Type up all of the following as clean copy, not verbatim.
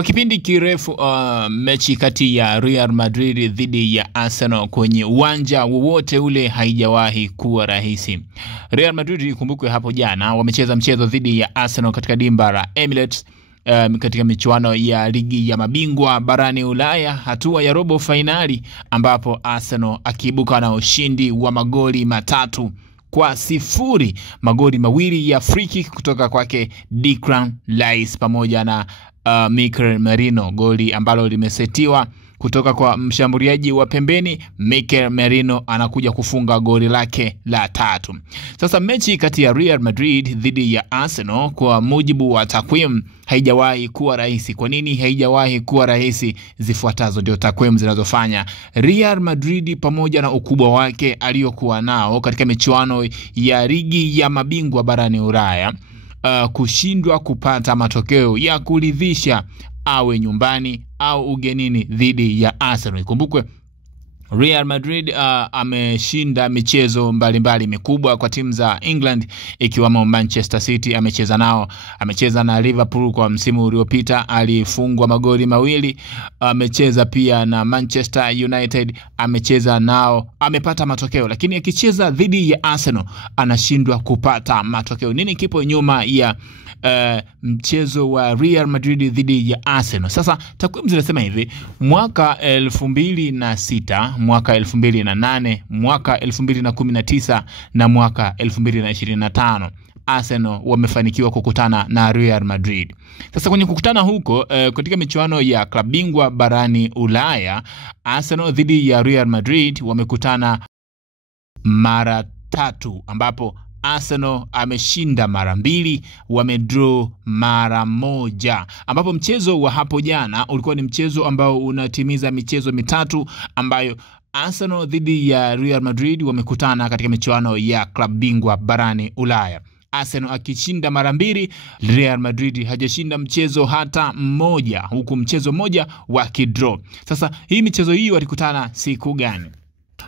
Kwa kipindi kirefu mechi kati ya Real Madrid dhidi ya Arsenal kwenye uwanja wowote ule haijawahi kuwa rahisi. Real Madrid, ikumbukwe hapo jana wamecheza mchezo dhidi ya Arsenal katika dimba la Emirates katika michuano ya ligi ya mabingwa barani Ulaya, hatua ya robo finali, ambapo Arsenal akiibuka na ushindi wa magoli 3-0, magoli mawili ya free kick kutoka kwake Declan Rice pamoja na Mikel Merino, goli ambalo limesetiwa kutoka kwa mshambuliaji wa pembeni. Mikel Merino anakuja kufunga goli lake la 3. Sasa mechi kati ya Real Madrid dhidi ya Arsenal kwa mujibu wa takwimu haijawahi kuwa rahisi. Kwa nini haijawahi kuwa rahisi? Zifuatazo ndio takwimu zinazofanya Real Madrid pamoja na ukubwa wake aliyokuwa nao katika michuano ya ligi ya mabingwa barani Ulaya kushindwa kupata matokeo ya kuridhisha, awe nyumbani au ugenini, dhidi ya Arsenal. Ikumbukwe Real Madrid ameshinda michezo mbalimbali mikubwa kwa timu za England, ikiwamo Manchester City amecheza nao, amecheza na Liverpool kwa msimu uliopita, alifungwa magoli 2, amecheza pia na Manchester United, amecheza nao, amepata matokeo. Lakini akicheza dhidi ya Arsenal anashindwa kupata matokeo. Nini kipo nyuma ya mchezo wa Real Madrid dhidi ya Arsenal? Sasa takwimu zinasema hivi: mwaka 2006, mwaka 2008, mwaka 2019 na mwaka 2025 Arsenal wamefanikiwa kukutana na Real Madrid. Sasa kwenye kukutana huko katika michuano ya klabu bingwa barani Ulaya, Arsenal dhidi ya Real Madrid wamekutana mara 3, ambapo Arsenal ameshinda mara 2, wamedraw mara 1, ambapo mchezo wa hapo jana ulikuwa ni mchezo ambao unatimiza michezo 3 ambayo Arsenal dhidi ya Real Madrid wamekutana katika michuano ya klabu bingwa barani Ulaya. Arsenal akishinda mara 2, Real Madrid hajashinda mchezo hata mmoja, huku mchezo mmoja wakidraw. Sasa hii michezo hii walikutana siku gani?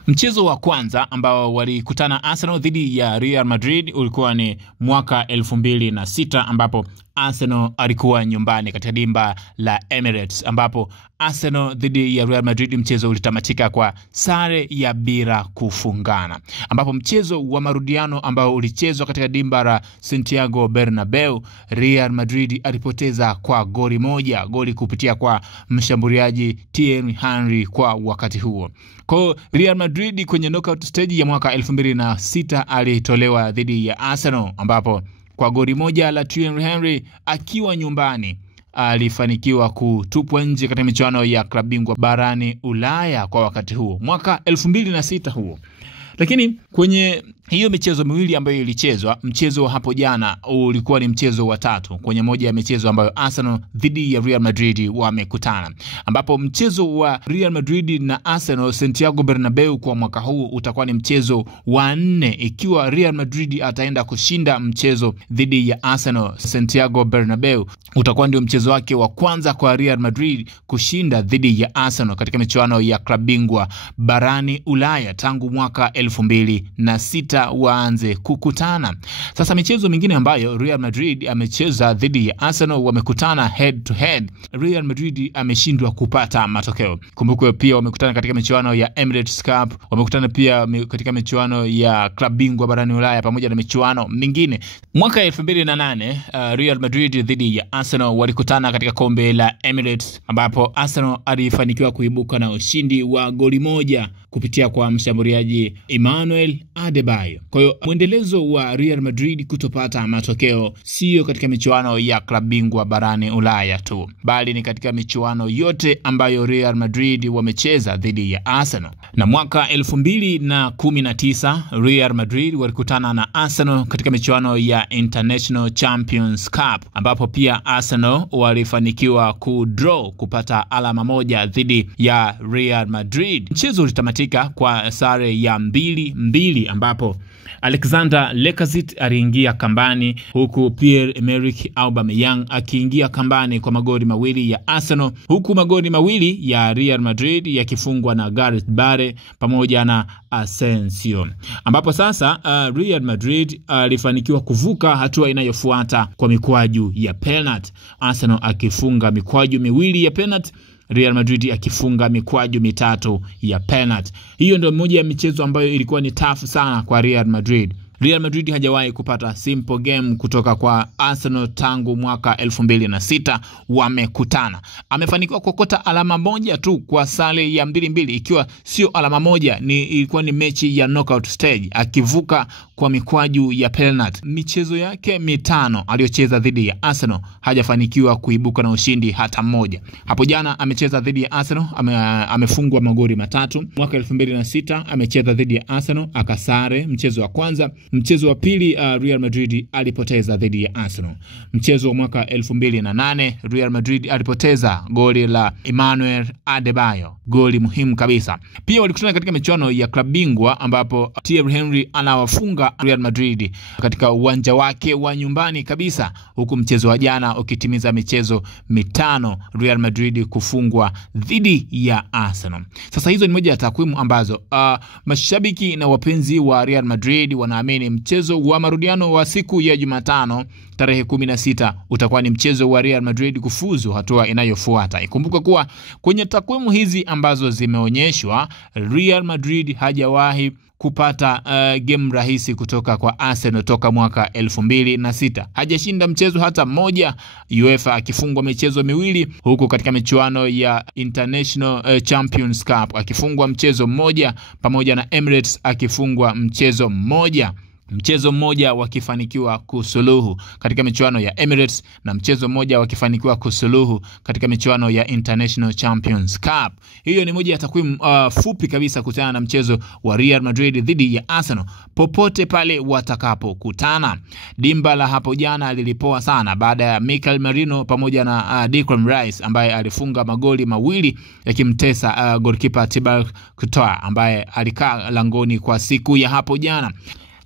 Mchezo wa kwanza ambao walikutana Arsenal dhidi ya Real Madrid ulikuwa ni mwaka 2006, ambapo Arsenal alikuwa nyumbani katika dimba la Emirates, ambapo Arsenal dhidi ya Real Madrid mchezo ulitamatika kwa sare ya bila kufungana, ambapo mchezo wa marudiano ambao ulichezwa katika dimba la Santiago Bernabeu, Real Madrid alipoteza kwa goli 1, goli kupitia kwa mshambuliaji Thierry Henry kwa wakati huo. Kwa Real Madrid kwenye knockout stage ya mwaka 2006 alitolewa dhidi ya Arsenal, ambapo kwa goli 1 la Thierry Henry akiwa nyumbani alifanikiwa kutupwa nje katika michuano ya klabu bingwa barani Ulaya kwa wakati huo, mwaka 2006 huo. Lakini kwenye hiyo michezo miwili ambayo ilichezwa, mchezo hapo jana ulikuwa ni mchezo wa 3 kwenye moja ya michezo ambayo Arsenal dhidi ya Real Madrid wamekutana, ambapo mchezo wa Real Madrid na Arsenal Santiago Bernabeu kwa mwaka huu utakuwa ni mchezo wa 4 ikiwa Real Madrid ataenda kushinda mchezo dhidi ya Arsenal Santiago Bernabeu. Utakuwa ndio mchezo wake wa kwanza kwa Real Madrid kushinda dhidi ya Arsenal katika michuano ya klabu bingwa barani Ulaya tangu mwaka 2006 waanze kukutana. Sasa michezo mingine ambayo Real Madrid amecheza dhidi ya Arsenal, wamekutana head to head, Real Madrid ameshindwa kupata matokeo. Kumbukwe pia wamekutana katika michuano ya Emirates Cup, wamekutana pia katika michuano ya klabu bingwa barani Ulaya pamoja na michuano mingine. Mwaka 2008 Real Madrid dhidi ya Arsenal walikutana katika kombe la Emirates, ambapo Arsenal alifanikiwa kuibuka na ushindi wa goli 1 kupitia kwa mshambuliaji Emmanuel Adebayo. Kwa hiyo mwendelezo wa Real Madrid kutopata matokeo sio katika michuano ya klabu bingwa barani Ulaya tu, bali ni katika michuano yote ambayo Real Madrid wamecheza dhidi ya Arsenal. Na mwaka 2019 Real Madrid walikutana na Arsenal katika michuano ya International Champions Cup, ambapo pia Arsenal walifanikiwa kudraw, kupata alama 1 dhidi ya Real Madrid. Mchezo ulitamatika kwa sare ya 2 2-2 ambapo Alexander Lacazette aliingia kambani huku Pierre-Emerick Aubameyang akiingia kambani kwa magoli mawili ya Arsenal, huku magoli mawili ya Real Madrid yakifungwa na Gareth Bale pamoja na Asensio, ambapo sasa Real Madrid alifanikiwa kuvuka hatua inayofuata kwa mikwaju ya penalty, Arsenal akifunga mikwaju miwili ya penalty, Real Madrid akifunga mikwaju mitatu ya penalty. Hiyo ndio moja ya michezo ambayo ilikuwa ni tough sana kwa Real Madrid. Real Madrid hajawahi kupata simple game kutoka kwa Arsenal tangu mwaka 2006 wamekutana. Amefanikiwa kuokota alama moja tu kwa sare ya 2-2, ikiwa sio alama moja, ilikuwa ni mechi ya knockout stage, akivuka kwa mikwaju ya penalty. Michezo yake mitano aliyocheza dhidi ya Arsenal hajafanikiwa kuibuka na ushindi hata mmoja. Hapo jana amecheza dhidi ya Arsenal, amefungwa magoli matatu. Mwaka 2006 amecheza dhidi ya Arsenal akasare mchezo wa kwanza. Mchezo wa pili Real Madrid alipoteza dhidi ya Arsenal. Mchezo wa mwaka 2008 Real Madrid alipoteza goli la Emmanuel Adebayo, goli muhimu kabisa. Pia walikutana katika michuano ya klabu bingwa ambapo Thierry Henry anawafunga Real Madrid katika uwanja wake wa nyumbani kabisa, huku mchezo wa jana ukitimiza michezo mitano Real Madrid kufungwa dhidi ya Arsenal. Sasa hizo ni moja ya takwimu ambazo mashabiki na wapenzi wa Real Madrid wanaamini mchezo wa marudiano wa siku ya Jumatano tarehe 16 utakuwa ni mchezo wa Real Madrid kufuzu hatua inayofuata. Ikumbuke kuwa kwenye takwimu hizi ambazo zimeonyeshwa, Real Madrid hajawahi kupata game rahisi kutoka kwa Arsenal toka mwaka 2006. Hajashinda mchezo hata mmoja, UEFA akifungwa michezo miwili, huku katika michuano ya International Champions Cup akifungwa mchezo mmoja, pamoja na Emirates akifungwa mchezo mmoja. Mchezo mmoja wakifanikiwa kusuluhu katika michuano ya Emirates na mchezo mmoja wakifanikiwa kusuluhu katika michuano ya International Champions Cup. Hiyo ni moja ya takwimu fupi kabisa kuhusiana na mchezo wa Real Madrid dhidi ya Arsenal popote pale watakapokutana. Dimba la hapo jana lilipoa sana baada ya Miguel Merino pamoja na Declan Rice ambaye alifunga magoli mawili yakimtesa goalkeeper Thibaut Courtois ambaye alikaa langoni kwa siku ya hapo jana.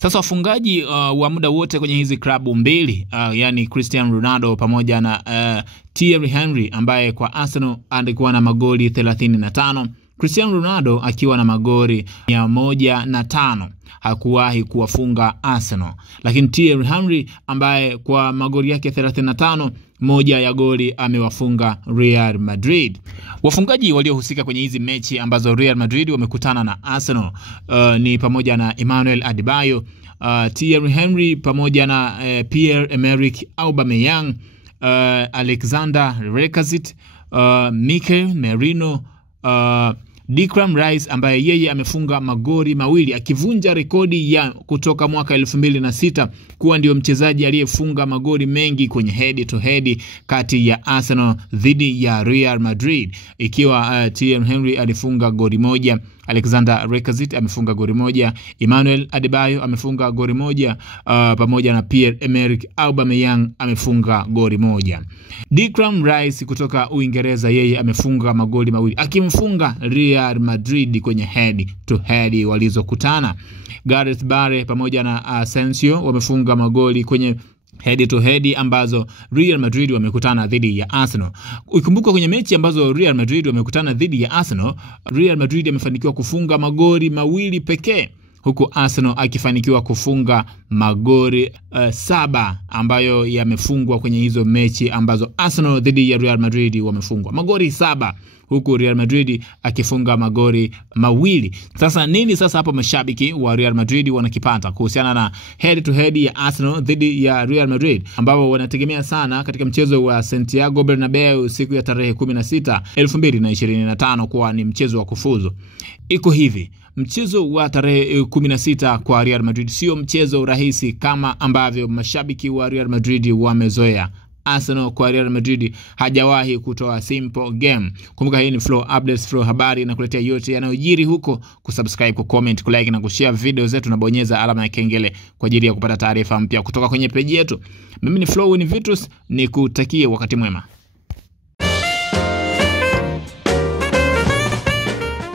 Sasa wafungaji wa muda wote kwenye hizi klabu mbili, yani Cristiano Ronaldo pamoja na Thierry Henry ambaye kwa Arsenal alikuwa na magoli 35, Cristiano Ronaldo akiwa na magoli 105, hakuwahi kuwafunga Arsenal. Lakini Thierry Henry ambaye kwa magoli yake 35, moja ya goli amewafunga Real Madrid. Wafungaji waliohusika kwenye hizi mechi ambazo Real Madrid wamekutana na Arsenal ni pamoja na Emmanuel Adebayo, Thierry Henry pamoja na Pierre-Emerick Aubameyang, Alexander Lacazette, Miguel Merino, Declan Rice ambaye yeye amefunga magoli mawili akivunja rekodi ya kutoka mwaka 2006 kuwa ndio mchezaji aliyefunga magoli mengi kwenye head to head kati ya Arsenal dhidi ya Real Madrid, ikiwa Thierry Henry alifunga goli moja, Alexander Lacazette amefunga goli moja, Emmanuel Adebayo amefunga goli moja, pamoja na Pierre-Emerick Aubameyang amefunga goli moja. Declan Rice kutoka Uingereza yeye amefunga magoli mawili akimfunga Real Madrid kwenye head to head walizokutana. Gareth Bale pamoja na Asensio wamefunga magoli kwenye head to head ambazo Real Madrid wamekutana dhidi ya Arsenal. Ukikumbuka kwenye mechi ambazo Real Madrid wamekutana dhidi ya Arsenal, Real Madrid amefanikiwa kufunga magoli mawili pekee, huku Arsenal akifanikiwa kufunga magoli 7 ambayo yamefungwa kwenye hizo mechi ambazo Arsenal dhidi ya Real Madrid wamefungwa magoli 7, huku Real Madrid akifunga magoli mawili. Sasa nini sasa hapo mashabiki wa Real Madrid wanakipata kuhusiana na head to head ya Arsenal dhidi ya Real Madrid, ambao wanategemea sana katika mchezo wa Santiago Bernabeu siku ya tarehe 16 2025 kuwa ni mchezo wa kufuzu? Iko hivi, mchezo wa tarehe 16 kwa Real Madrid sio mchezo rahisi kama ambavyo mashabiki wa Real Madrid wamezoea. Arsenal kwa Real Madrid hajawahi kutoa simple game. Kumbuka hii ni Flow Updates, Flow habari, na kuletea yote yanayojiri huko. Kusubscribe, kucomment, kulike na kushare video zetu na bonyeza alama ya kengele kwa ajili ya kupata taarifa mpya kutoka kwenye page yetu. Mimi ni Flow ni Vitus, nikutakie wakati mwema.